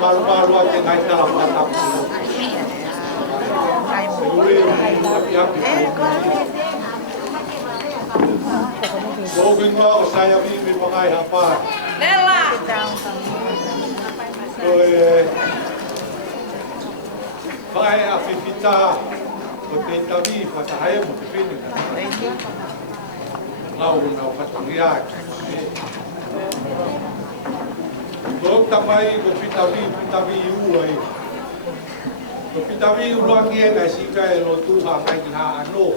malu-malu at yung kahit nakapatap. Siguro yung happy-happy. Sogin mo ako saya may mga ihapa. Lela! So, Vai a fifita o tentavi fatahe mo pipini na. Lau na fatangiak. Dok tamai ko pitavi uai. Ko pitavi uang ye na sika e lo tu ha mai ki ha ano.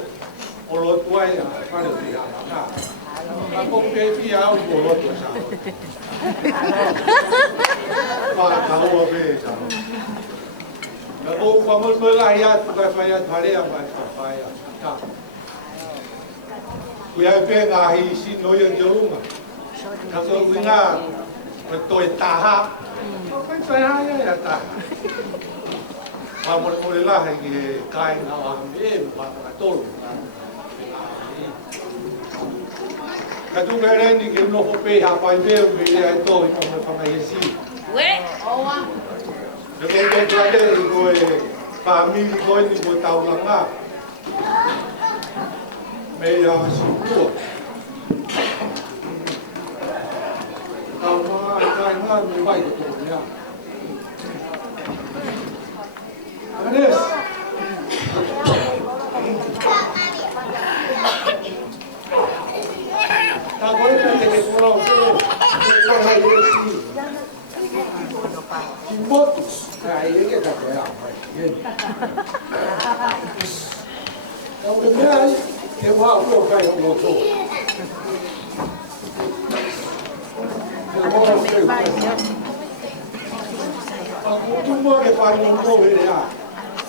O lo tuai a fare ti ha na. Ako pepi au ko lo tu sa. Pa ta o be sa. Ako pamul melayat payat hari yang payat. Tak. Kuya pe ngahi si noyo joruma. Kalau guna betul tahap. Kan saya ya tak. Pamul mulilah lagi kain awam ni betul. Kadu beren di game lo pe apa dia bila itu pamul pangayasi. Weh, awam. Dengan ada gue family gue ni gue tahu lama, meya suku, tahu mah jangan membaik tu ya. Anes, tak boleh kita kurang tu, kita harus Botus. Aí que tá bem, então, primeiro, eu vou colocar o motor. Eu vou colocar o motor que faz o motor, ele já.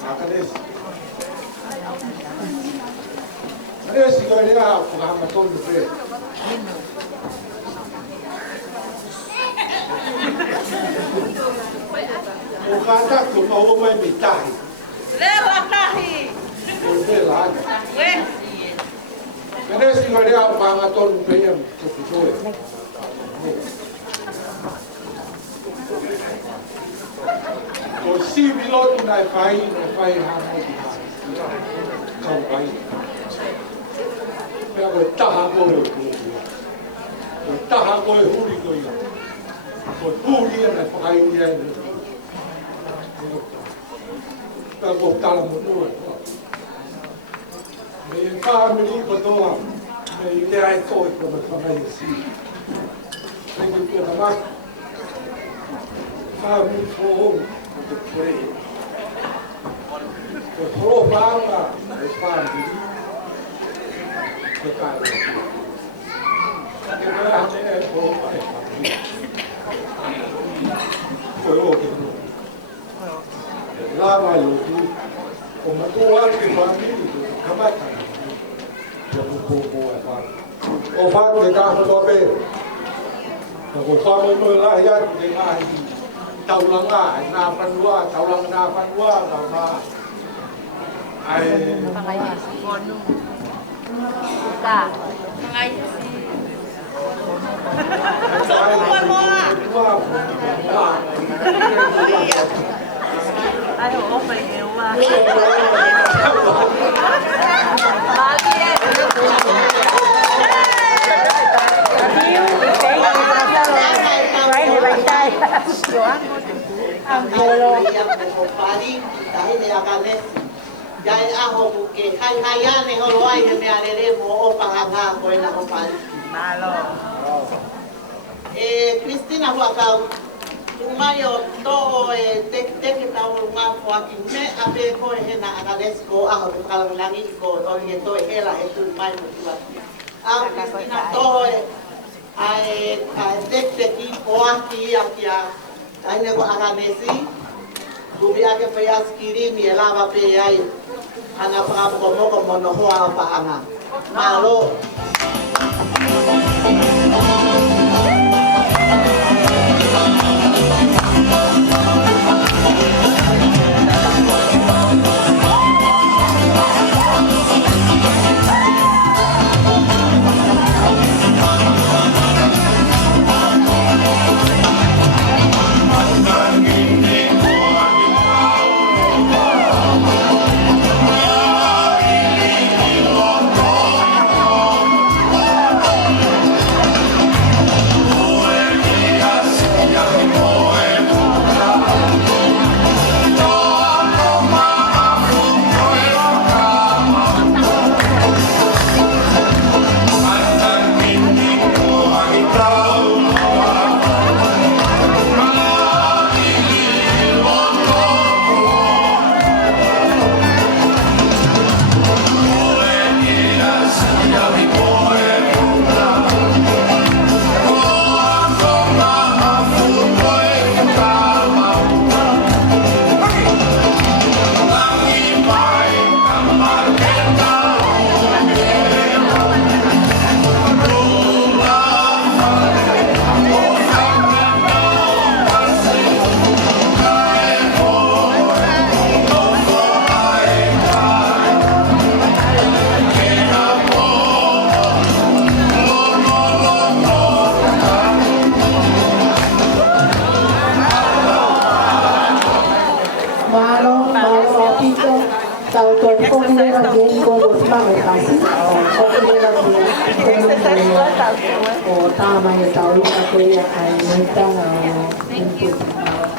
Cadê esse? Cadê esse que ele já? O carro todo no pé. O cara que o vai me dar. Lela tahi. O lá. Weh. Cadê esse que ele o carro todo no pé? O se piloto não faz rápido. Não vai. Eu tá agora. Eu tá agora huri. O huri não faz ninguém. Kita botar mundur. Mereka family berdoa. Mereka itu bersama Yesus. Mereka itu nama kami forum untuk pray. Kalau bangga, family. Kita hanya forum family. Kalau lama itu, pematuan di famili itu kemana? Jangan buat apa. Obat kita berdoa. Kalau kamu melihat dengan tahu langah, napan dua, tahu lang napan dua, tahu lah. Ay. Bono. Ka. Ay. Ai, ô, mày nghèo quá. Ang polo yang pari dahil ni Aganes dahil ako buke kaya ni holway ni arere mo o panganga ko na ko pari malo Cristina waka umayo to tek kita uma fuaki me abe ko na Aganes ko ako kalang langi ko o yeto hela etu mai mo Cristina to ai tek fuaki akia ai nego Aganesi Gubi ake payas kiri mi elava pe ai ana pa como no hoa pa anga malo Nanging tito, tau tuan pokilera bien ko los mame kasi, o pokilera bien o tama yung tao yung ako yung ay nagtang input.